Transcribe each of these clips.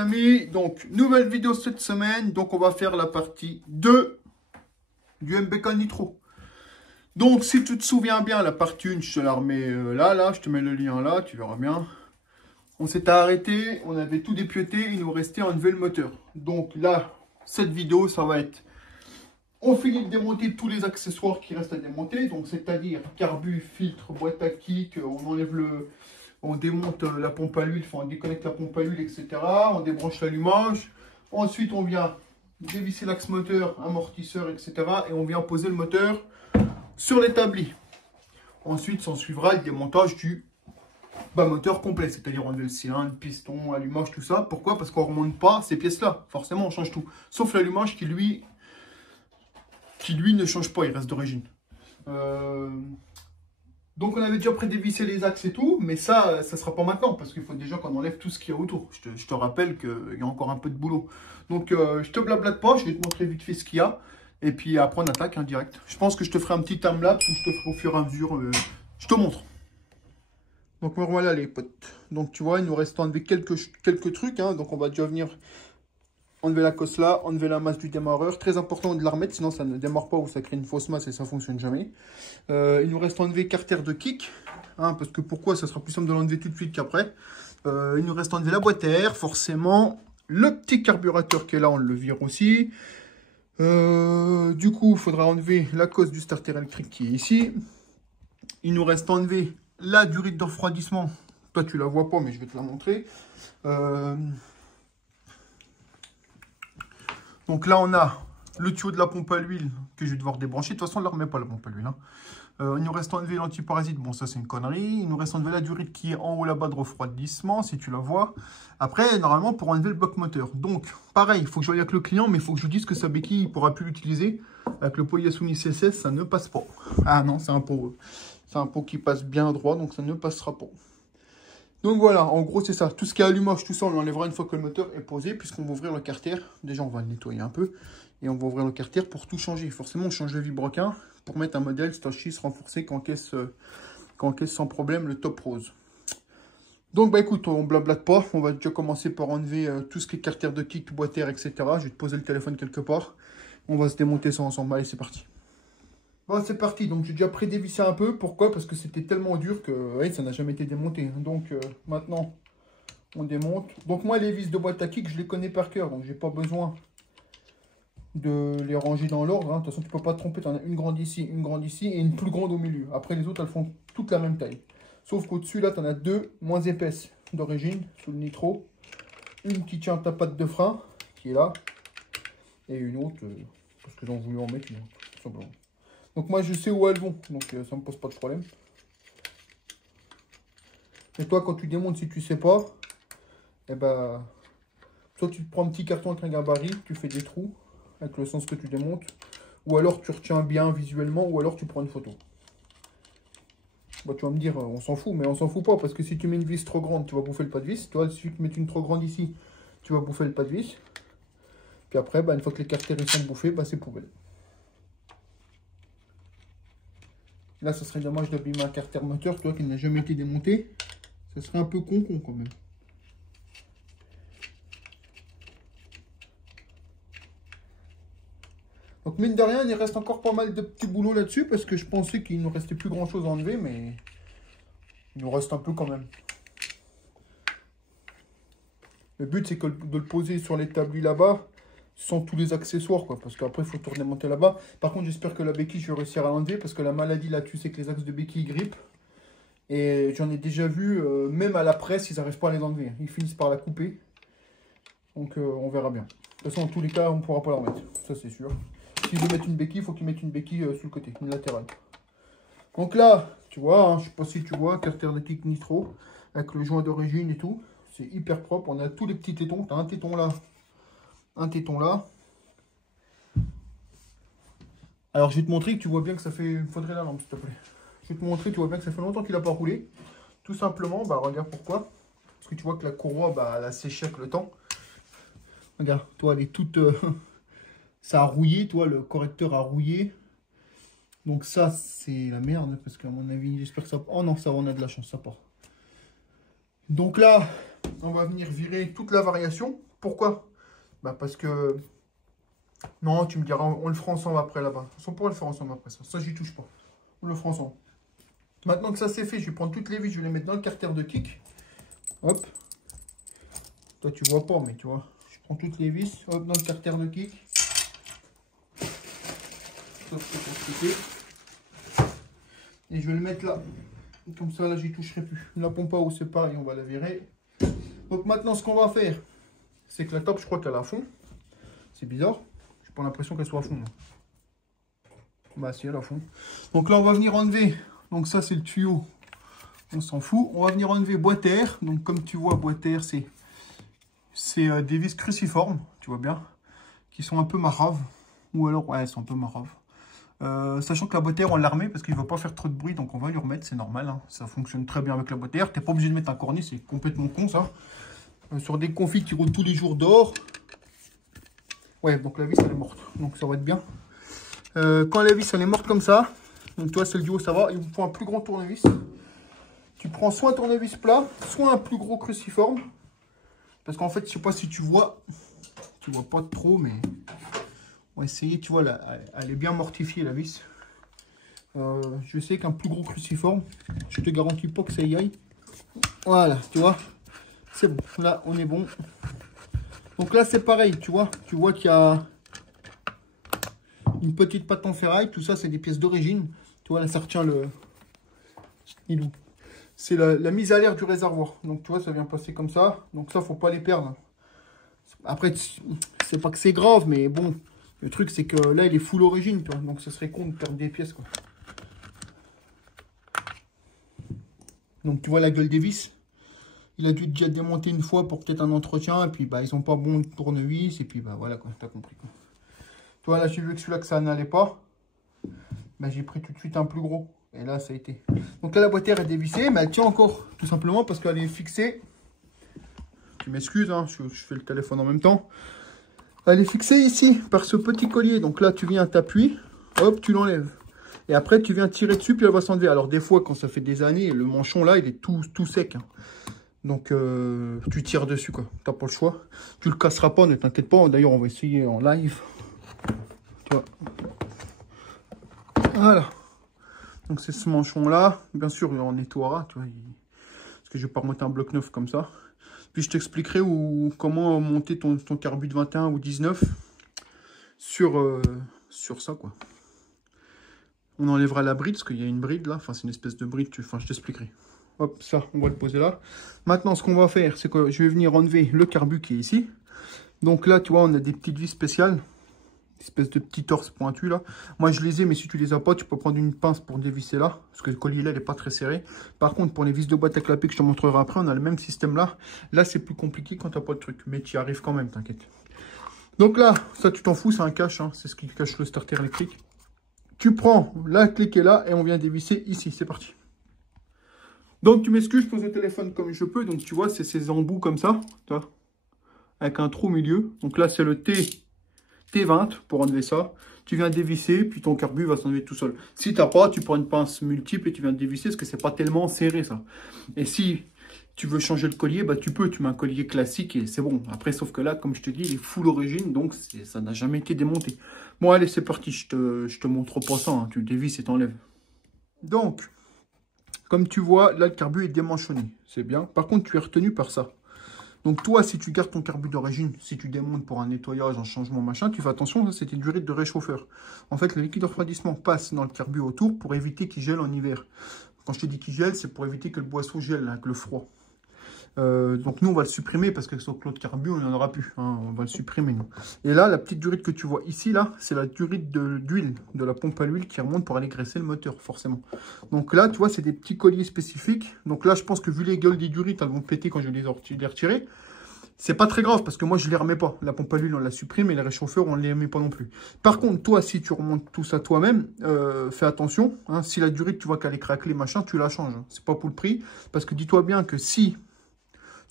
amis, donc nouvelle vidéo cette semaine, donc on va faire la partie 2 du MBK Nitro. Donc si tu te souviens bien, la partie 1, je te la remets là, je te mets le lien là, tu verras bien. On s'était arrêté, on avait tout dépioté, il nous restait à enlever le moteur. Donc là, cette vidéo, ça va être, on finit de démonter tous les accessoires qui restent à démonter, donc c'est-à-dire carbu, filtre, boîte à kick, on enlève on démonte la pompe à l'huile, on déconnecte la pompe à l'huile, etc. On débranche l'allumage. Ensuite, on vient dévisser l'axe moteur, amortisseur, etc. Et on vient poser le moteur sur l'établi. Ensuite, s'en suivra le démontage du moteur complet, c'est-à-dire enlever le cylindre, piston, allumage, tout ça. Pourquoi? Parce qu'on ne remonte pas ces pièces-là. Forcément, on change tout. Sauf l'allumage qui lui ne change pas, il reste d'origine. Donc on avait déjà prédévissé les axes et tout, mais ça ne sera pas maintenant, parce qu'il faut déjà qu'on enlève tout ce qu'il y a autour. Je te rappelle qu'il y a encore un peu de boulot. Donc je te blablate pas, je vais te montrer vite fait ce qu'il y a, et puis après on attaque direct. Je pense que je te ferai un petit timelapse, ou je te ferai au fur et à mesure, je te montre. Donc me voilà les potes. Donc tu vois, il nous reste à enlever quelques trucs, hein. Donc on va déjà venir enlever la cosse là, enlever la masse du démarreur. Très important de la remettre, sinon ça ne démarre pas ou ça crée une fausse masse et ça ne fonctionne jamais. Il nous reste à enlever carter de kick. Hein, parce que pourquoi? Ça sera plus simple de l'enlever tout de suite qu'après. Il nous reste à enlever la boîte à air, forcément. Le petit carburateur qui est là, on le vire aussi. Du coup, il faudra enlever la cosse du starter électrique qui est ici. Il nous reste à enlever la durite de refroidissement. Toi, tu la vois pas, mais je vais te la montrer. Donc là, on a le tuyau de la pompe à l'huile que je vais devoir débrancher. De toute façon, on ne la remet pas, la pompe à l'huile. Hein. Il nous reste à enlever l'antiparasite. Bon, ça, c'est une connerie. Il nous reste à enlever la durite qui est en haut là-bas de refroidissement, si tu la vois. Après, normalement, pour enlever le bloc moteur. Donc, pareil, il faut que je voie avec le client, mais il faut que je lui dise que sa béquille, il ne pourra plus l'utiliser. Avec le pot Yasuni CSS, ça ne passe pas. Ah non, c'est un pot qui passe bien droit, donc ça ne passera pas. Donc voilà, en gros c'est ça. Tout ce qui est allumage, tout ça, on l'enlèvera une fois que le moteur est posé, puisqu'on va ouvrir le carter. Déjà, on va le nettoyer un peu. Et on va ouvrir le carter pour tout changer. Forcément, on change le vilebrequin pour mettre un modèle Stage 6 renforcé qu'encaisse sans problème le top rose. Donc bah écoute, on blablate pas. On va déjà commencer par enlever tout ce qui est carter de kick, boîte air, etc. Je vais te poser le téléphone quelque part. On va se démonter ça ensemble. Allez, c'est parti. Bon, c'est parti, donc j'ai déjà prédévissé un peu. Pourquoi? Parce que c'était tellement dur que ouais, ça n'a jamais été démonté. Donc maintenant, on démonte. Donc moi, les vis de boîte à kick, je les connais par cœur. Donc j'ai pas besoin de les ranger dans l'ordre. Hein. De toute façon, tu peux pas te tromper. Tu en as une grande ici et une plus grande au milieu. Après, les autres, elles font toutes la même taille. Sauf qu'au-dessus, là, tu en as deux moins épaisses d'origine, sous le nitro. Une qui tient ta patte de frein, qui est là. Et une autre, parce que j'en voulais en mettre une, tout simplement. Donc moi je sais où elles vont, donc ça ne me pose pas de problème. Et toi quand tu démontes, si tu sais pas, eh ben, soit tu te prends un petit carton avec un gabarit, tu fais des trous avec le sens que tu démontes, ou alors tu retiens bien visuellement, ou alors tu prends une photo. Bah, tu vas me dire, on s'en fout, mais on s'en fout pas, parce que si tu mets une vis trop grande, tu vas bouffer le pas de vis. Toi, si tu mets une trop grande ici, tu vas bouffer le pas de vis. Puis après, bah, une fois que les carters sont bouffés, bah, c'est poubelle. Là, ça serait dommage d'abîmer un carter moteur, toi qui n'a jamais été démonté. Ça serait un peu con quand même. Donc mine de rien, il reste encore pas mal de petits boulots là-dessus, parce que je pensais qu'il ne nous restait plus grand-chose à enlever, mais il nous reste un peu quand même. Le but, c'est de le poser sur l'établi là-bas, sans tous les accessoires, quoi, parce qu'après, il faut tout remonter là-bas. Par contre, j'espère que la béquille, je vais réussir à l'enlever, parce que la maladie là-dessus, c'est que les axes de béquille grippent. Et j'en ai déjà vu, même à la presse, ils n'arrivent pas à les enlever. Ils finissent par la couper. Donc, on verra bien. De toute façon, en tous les cas, on ne pourra pas la remettre. Ça, c'est sûr. S'il veut mettre une béquille, il faut qu'il mette une béquille sur le côté, une latérale. Donc là, tu vois, hein, je ne sais pas si tu vois, carter de kick nitro, avec le joint d'origine et tout. C'est hyper propre. On a tous les petits tétons. Tu as un téton là. Un téton là. Alors je vais te montrer que tu vois bien que ça fait... Il faudrait la lampe s'il te plaît. Je vais te montrer, tu vois bien que ça fait longtemps qu'il n'a pas roulé. Tout simplement, bah regarde pourquoi. Parce que tu vois que la courroie, bah, elle a séché avec le temps. Regarde, toi elle est toute... ça a rouillé, toi le correcteur a rouillé. Donc ça c'est la merde. Parce qu'à mon avis, j'espère que ça... Oh non, ça on a de la chance, ça part. Donc là, on va venir virer toute la variation. Pourquoi? Bah parce que... Non, tu me diras, on le fera ensemble après là-bas. On pourra le faire ensemble après ça. Ça, j'y touche pas. On le fera ensemble. Maintenant que ça c'est fait, je vais prendre toutes les vis, je vais les mettre dans le carter de kick. Hop. Toi, tu vois pas, mais tu vois. Je prends toutes les vis, hop, dans le carter de kick. Et je vais le mettre là. Comme ça, là, j'y toucherai plus. La pompe à eau, c'est pareil, on va la virer. Donc maintenant, ce qu'on va faire, c'est que la top, je crois qu'elle est à fond. C'est bizarre. J'ai pas l'impression qu'elle soit à fond. Là. Bah si, elle est à fond. Donc là, on va venir enlever. Donc ça, c'est le tuyau. On s'en fout. On va venir enlever boîte air. Donc comme tu vois, boîte air, c'est des vis cruciformes, tu vois bien, qui sont un peu maraves. Ou alors, ouais, elles sont un peu maraves. Sachant que la boîte air, on l'a remet parce qu'il ne va pas faire trop de bruit, donc on va lui remettre, c'est normal. Hein. Ça fonctionne très bien avec la boîte air. Tu n'es pas obligé de mettre un cornet, c'est complètement con ça. Sur des config qui roulent tous les jours dehors. Ouais, donc la vis, elle est morte. Donc ça va être bien. Quand la vis, elle est morte comme ça, donc toi, celle du haut, ça va. Il vous faut un plus grand tournevis. Tu prends soit un tournevis plat, soit un plus gros cruciforme. Parce qu'en fait, je sais pas si tu vois pas trop, mais on va essayer, tu vois, là, elle est bien mortifiée, la vis. Je vais essayer qu'un plus gros cruciforme. Je te garantis pas que ça y aille. Voilà, tu vois. C'est bon, là, on est bon. Donc là, c'est pareil, tu vois. Tu vois qu'il y a une petite patte en ferraille. Tout ça, c'est des pièces d'origine. Tu vois, là, ça retient le... C'est la mise à l'air du réservoir. Donc, tu vois, ça vient passer comme ça. Donc, ça, faut pas les perdre. Après, c'est pas que c'est grave, mais bon, le truc, c'est que là, il est full origine, tu vois. Donc, ce serait con de perdre des pièces, quoi. Donc, tu vois la gueule des vis. Il a dû déjà démonter une fois pour peut-être un entretien. Et puis, bah, ils sont pas bons de tournevis. Et puis, bah, voilà, quoi. T'as compris, quoi. Tu vois, là, j'ai vu que celui-là, que ça n'allait pas. Bah, j'ai pris tout de suite un plus gros. Et là, ça a été. Donc là, la boîte air est dévissée, mais elle tient encore. Tout simplement parce qu'elle est fixée. Tu m'excuses, hein, je fais le téléphone en même temps. Elle est fixée ici, par ce petit collier. Donc là, tu viens, t'appuies, hop, tu l'enlèves. Et après, tu viens tirer dessus, puis elle va s'enlever. Alors, des fois, quand ça fait des années, le manchon, là, il est tout sec. Hein. Donc, tu tires dessus, quoi. T'as pas le choix. Tu le casseras pas, ne t'inquiète pas. D'ailleurs, on va essayer en live. Tu vois. Voilà. Donc c'est ce manchon là, bien sûr on nettoiera, tu vois, parce que je vais pas remonter un bloc neuf comme ça. Puis je t'expliquerai comment monter ton carbu de 21 ou 19 sur ça quoi. On enlèvera la bride, parce qu'il y a une bride là, enfin c'est une espèce de bride, enfin je t'expliquerai. Hop, ça on va le poser là. Maintenant ce qu'on va faire, c'est que je vais venir enlever le carbu qui est ici. Donc là tu vois on a des petites vis spéciales. Espèce de petit torse pointu là. Moi je les ai, mais si tu les as pas, tu peux prendre une pince pour dévisser là. Parce que le collier là, il n'est pas très serré. Par contre, pour les vis de boîte à clapper que je te montrerai après, on a le même système là. Là, c'est plus compliqué quand tu n'as pas de truc. Mais tu y arrives quand même, t'inquiète. Donc là, ça tu t'en fous, c'est un cache. Hein. C'est ce qui cache le starter électrique. Tu prends la clé qui est là et on vient dévisser ici. C'est parti. Donc tu m'excuses, je pose le téléphone comme je peux. Donc tu vois, c'est ces embouts comme ça. Tu vois, avec un trou au milieu. Donc là, c'est le T20 pour enlever ça. Tu viens dévisser, puis ton carbu va s'enlever tout seul. Si tu n'as pas, tu prends une pince multiple et tu viens dévisser parce que c'est pas tellement serré ça. Et si tu veux changer le collier, bah tu peux. Tu mets un collier classique et c'est bon. Après, sauf que là, comme je te dis, il est full origine, donc ça n'a jamais été démonté. Bon, allez, c'est parti. Je te montre pas ça. Hein. Tu le dévisses et t'enlèves. Donc, comme tu vois, là, le carbu est démanchonné. C'est bien. Par contre, tu es retenu par ça. Donc toi, si tu gardes ton carbu d'origine, si tu démontes pour un nettoyage, un changement, machin, tu fais attention, ça c'était une durée de réchauffeur. En fait, le liquide de refroidissement passe dans le carbu autour pour éviter qu'il gèle en hiver. Quand je te dis qu'il gèle, c'est pour éviter que le boisseau gèle avec le froid. Donc nous, on va le supprimer parce que sur l'autre carbu, on n'en aura plus. Hein, on va le supprimer, nous. Et là, la petite durite que tu vois ici, là, c'est la durite d'huile, de la pompe à l'huile qui remonte pour aller graisser le moteur, forcément. Donc là, tu vois, c'est des petits colliers spécifiques. Donc là, je pense que vu les gueules des durites, elles vont péter quand je vais les retirer. C'est pas très grave parce que moi, je les remets pas. La pompe à l'huile, on la supprime et les réchauffeurs, on ne les met pas non plus. Par contre, toi, si tu remontes tout ça toi-même, fais attention. Hein, si la durite, tu vois qu'elle est craquelée, machin, tu la changes. Hein. C'est pas pour le prix. Parce que dis-toi bien que si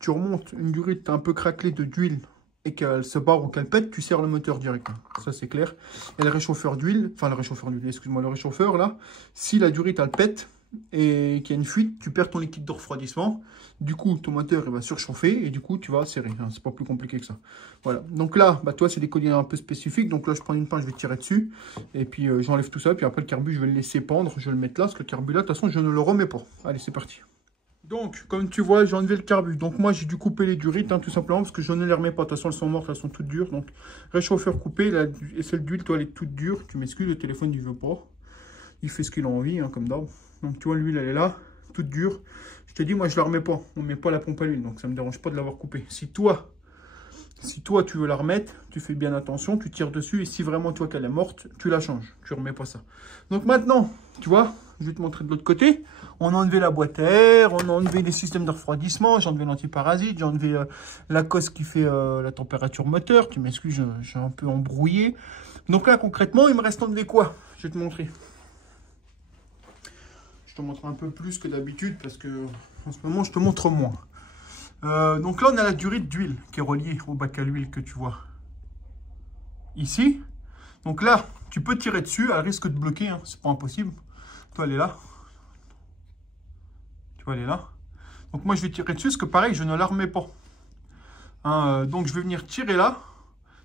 tu remontes une durite un peu craquelée d'huile et qu'elle se barre ou qu'elle pète, tu serres le moteur direct. Ça, c'est clair. Et le réchauffeur d'huile, enfin le réchauffeur d'huile, excuse-moi, le réchauffeur, là, si la durite, elle pète, et qu'il y a une fuite, tu perds ton liquide de refroidissement. Du coup, ton moteur il va surchauffer et du coup, tu vas serrer. Hein, c'est pas plus compliqué que ça. Voilà. Donc là, bah, toi, c'est des colliers un peu spécifiques. Donc là, je prends une pince, je vais tirer dessus. Et puis, j'enlève tout ça. Puis après, le carbu, je vais le laisser pendre. Je vais le mettre là. Parce que le carbu, là, de toute façon, je ne le remets pas. Allez, c'est parti. Donc, comme tu vois, j'ai enlevé le carbu. Donc, moi, j'ai dû couper les durites, hein, tout simplement, parce que je ne les remets pas. De toute façon, elles sont mortes, elles sont toutes dures. Donc, réchauffeur coupé. Et celle d'huile, toi, elle est toute dure. Tu m'excuses, le téléphone, il veut pas. Il fait ce qu'il a envie, hein, comme d'hab. Donc, tu vois, l'huile, elle est là, toute dure. Je te dis, moi, je la remets pas. On ne met pas la pompe à l'huile. Donc, ça ne me dérange pas de l'avoir coupée. Si toi, tu veux la remettre, tu fais bien attention, tu tires dessus. Et si vraiment, tu vois qu'elle est morte, tu la changes. Tu ne remets pas ça. Donc, maintenant, tu vois, je vais te montrer de l'autre côté. On a enlevé la boîte à air, on a enlevé les systèmes de refroidissement, j'ai enlevé l'antiparasite, j'ai enlevé la cosse qui fait la température moteur. Tu m'excuses, j'ai un peu embrouillé. Donc là, concrètement, il me reste enlevé quoi? Je vais te montrer. Je te montre un peu plus que d'habitude parce que en ce moment, je te montre moins. Donc là, on a la durite d'huile qui est reliée au bac à l'huile que tu vois ici. Donc là, tu peux tirer dessus, elle risque de bloquer, hein, c'est pas impossible. Toi, elle est là. Tu vois, elle est là. Donc moi, je vais tirer dessus parce que pareil, je ne la remets pas. Hein, donc je vais venir tirer là.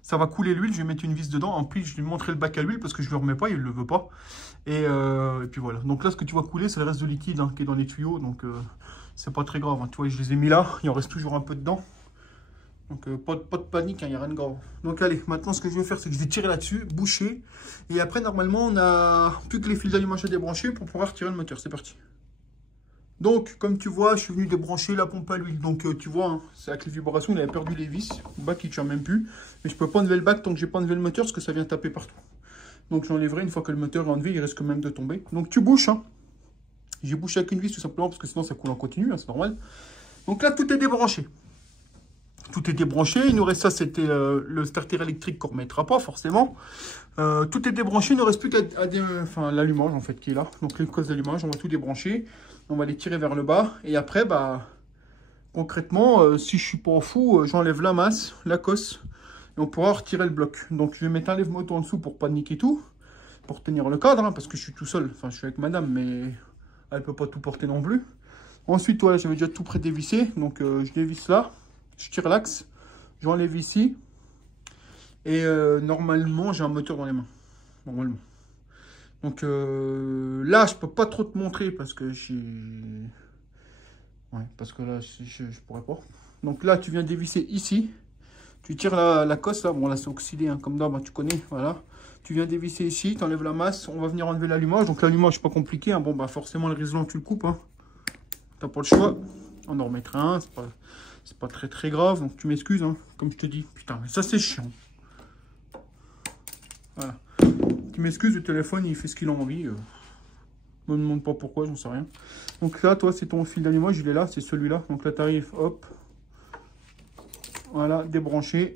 Ça va couler l'huile, je vais mettre une vis dedans. En plus, je vais lui montrer le bac à l'huile parce que je ne le remets pas, il ne le veut pas. Et puis voilà. Donc là, ce que tu vois couler, c'est le reste de liquide hein, qui est dans les tuyaux. Donc, c'est pas très grave. Hein. Tu vois, je les ai mis là. Il en reste toujours un peu dedans. Donc, pas de panique, il n'y a rien de grave. Donc, allez, maintenant, ce que je vais faire, c'est que je vais tirer là-dessus, boucher. Et après, normalement, on n'a plus que les fils d'allumage à débrancher pour pouvoir retirer le moteur. C'est parti. Donc, comme tu vois, je suis venu débrancher la pompe à l'huile. Donc, tu vois, hein, c'est avec les vibrations, il avait perdu les vis. Le bac, il ne tient même plus. Mais je ne peux pas enlever le bac tant que je n'ai pas enlevé le moteur parce que ça vient taper partout. Donc, j'enlèverai une fois que le moteur est enlevé, il risque même de tomber. Donc, tu bouches. Hein. J'ai bouché avec une vis tout simplement parce que sinon, ça coule en continu, hein, c'est normal. Donc là, tout est débranché. Tout est débranché. Il nous reste ça, c'était le starter électrique qu'on ne remettra pas forcément. Tout est débranché. Il ne reste plus qu'à l'allumage en fait qui est là. Donc, les causes d'allumage, on va tout débrancher. On va les tirer vers le bas. Et après, bah, concrètement, si je suis pas fou, j'enlève la masse, la cosse. Et on pourra retirer le bloc. Donc, je vais mettre un lève-moto en dessous pour pas niquer tout. Pour tenir le cadre, hein, parce que je suis tout seul. Enfin, je suis avec madame, mais elle ne peut pas tout porter non plus. Ensuite, voilà, j'avais déjà tout pré-dévissé. Donc, je dévisse là. Je tire l'axe. J'enlève ici. Et normalement, j'ai un moteur dans les mains. Normalement. Donc là, je peux pas trop te montrer parce que parce que là, je pourrais pas. Donc là, tu viens dévisser ici. Tu tires la cosse là. Bon, là, c'est oxydé, hein, comme d'hab, tu connais. Voilà. Tu viens dévisser ici, tu enlèves la masse. On va venir enlever l'allumage. Donc l'allumage, c'est pas compliqué. Hein. Bon, bah forcément, le résilient, tu le coupes. Hein. T'as pas le choix. On en remettra un. C'est pas très grave. Donc tu m'excuses, hein, comme je te dis. Putain, mais ça, c'est chiant. Voilà. Tu m'excuses, le téléphone, il fait ce qu'il a envie. Me demande pas pourquoi, j'en sais rien. Donc là, toi, c'est ton fil d'allumage, il est là, c'est celui-là. Donc là, tu arrives, hop. Voilà, débranché.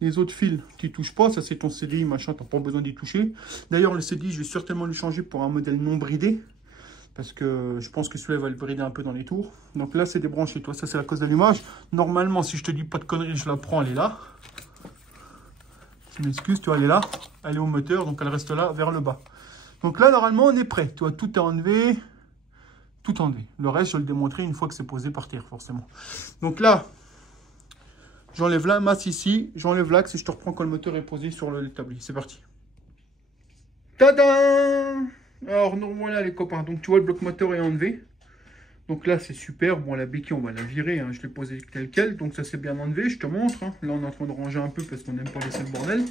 Les autres fils, tu ne touches pas. Ça, c'est ton CDI, machin, tu n'as pas besoin d'y toucher. D'ailleurs, le CDI, je vais certainement le changer pour un modèle non bridé. Parce que je pense que celui-là va le brider un peu dans les tours. Donc là, c'est débranché. Toi, ça, c'est la cause d'allumage. Normalement, si je te dis pas de conneries, je la prends, elle est là. Tu m'excuses, tu vois, elle est là. Elle est au moteur, donc elle reste là, vers le bas. Donc là, normalement, on est prêt. Tu vois, tout est enlevé. Tout enlevé. Le reste, je vais le démontrer une fois que c'est posé par terre, forcément. Donc là, j'enlève la masse ici. J'enlève l'axe et je te reprends quand le moteur est posé sur l'établi. C'est parti. Tadam! Alors, nous voilà les copains. Donc, tu vois, le bloc moteur est enlevé. Donc là, c'est super. Bon, la béquille, on va la virer. Hein. Je l'ai posée tel quel. Donc, ça, c'est bien enlevé. Je te montre. Hein. Là, on est en train de ranger un peu parce qu'on n'aime pas laisser le bordel.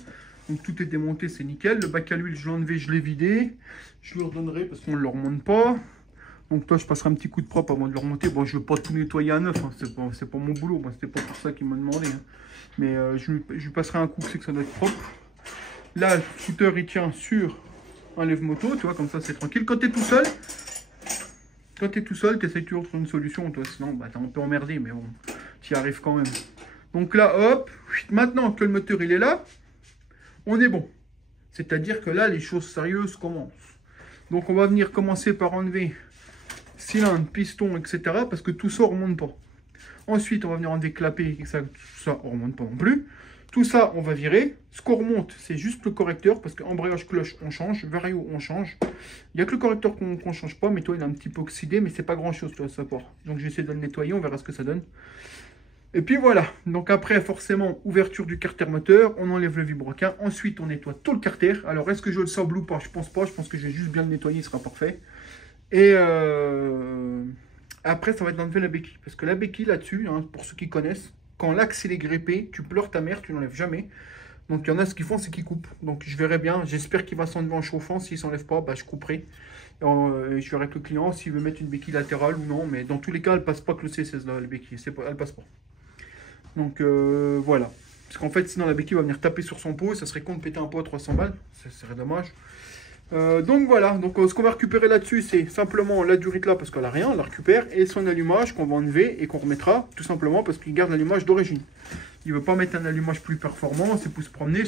Donc, tout est démonté, c'est nickel. Le bac à l'huile, je l'ai enlevé, je l'ai vidé. Je lui redonnerai parce qu'on ne le remonte pas. Donc, toi, je passerai un petit coup de propre avant de le remonter. Bon, je ne vais pas tout nettoyer à neuf. Hein. C'est pas mon boulot. Bon, c'était pas pour ça qu'il m'a demandé. Hein. Mais je lui passerai un coup, c'est que ça doit être propre. Là, le scooter, il tient sur un lève-moto. Tu vois, comme ça, c'est tranquille. Quand tu es tout seul... Quand tu es tout seul, tu essaies toujours de trouver une solution, toi, sinon bah, tu es un peu emmerdé, mais bon, tu y arrives quand même. Donc là, hop, maintenant que le moteur il est là, on est bon. C'est-à-dire que là, les choses sérieuses commencent. Donc on va venir commencer par enlever cylindre, piston, etc. Parce que tout ça, on ne remonte pas. Ensuite, on va venir enlever clapet, tout ça, on ne remonte pas non plus. Tout ça, on va virer. Ce qu'on remonte, c'est juste le correcteur, parce qu'embrayage cloche, on change. Vario, on change. Il n'y a que le correcteur qu'on ne change pas, mais toi, il est un petit peu oxydé, mais c'est pas grand-chose, tu vois, ça part. Donc, j'essaie de le nettoyer, on verra ce que ça donne. Et puis voilà. Donc après, forcément, ouverture du carter moteur, on enlève le vilebrequin. Ensuite, on nettoie tout le carter. Alors, est-ce que je le sable ou pas? Je pense pas. Je pense que je vais juste bien le nettoyer, il sera parfait. Et après, ça va être d'enlever la béquille. Parce que la béquille, là-dessus, hein, pour ceux qui connaissent, quand l'axe il est grippé, tu pleures ta mère, tu n'enlèves jamais. Donc il y en a ce qu'ils font, c'est qu'ils coupent. Donc je verrai bien. J'espère qu'il va s'enlever en chauffant. S'il ne s'enlève pas, bah, je couperai. Et je verrai avec le client s'il veut mettre une béquille latérale ou non. Mais dans tous les cas, elle passe pas que le C16 là, la béquille. Elle passe pas. Donc voilà. Parce qu'en fait, sinon la béquille va venir taper sur son pot. Ça serait con de péter un pot à 300 balles. Ça serait dommage. Donc voilà, donc ce qu'on va récupérer là-dessus, c'est simplement la durite là parce qu'elle a rien, on la récupère, et son allumage qu'on va enlever et qu'on remettra tout simplement parce qu'il garde l'allumage d'origine. Il ne veut pas mettre un allumage plus performant, c'est pour se promener,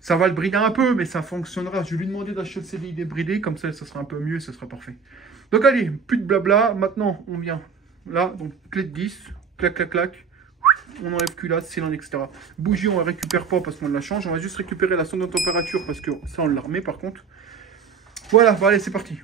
ça va le brider un peu, mais ça fonctionnera. Je vais lui demander d'acheter le CDI débridé, comme ça sera un peu mieux, ça sera parfait. Donc allez, plus de blabla, maintenant on vient là, donc clé de 10, clac clac clac. On enlève culasse, cylindre, etc. Bougie, on ne récupère pas parce qu'on la change. On va juste récupérer la sonde de température parce que ça, on la remet par contre. Voilà, bon, allez, c'est parti.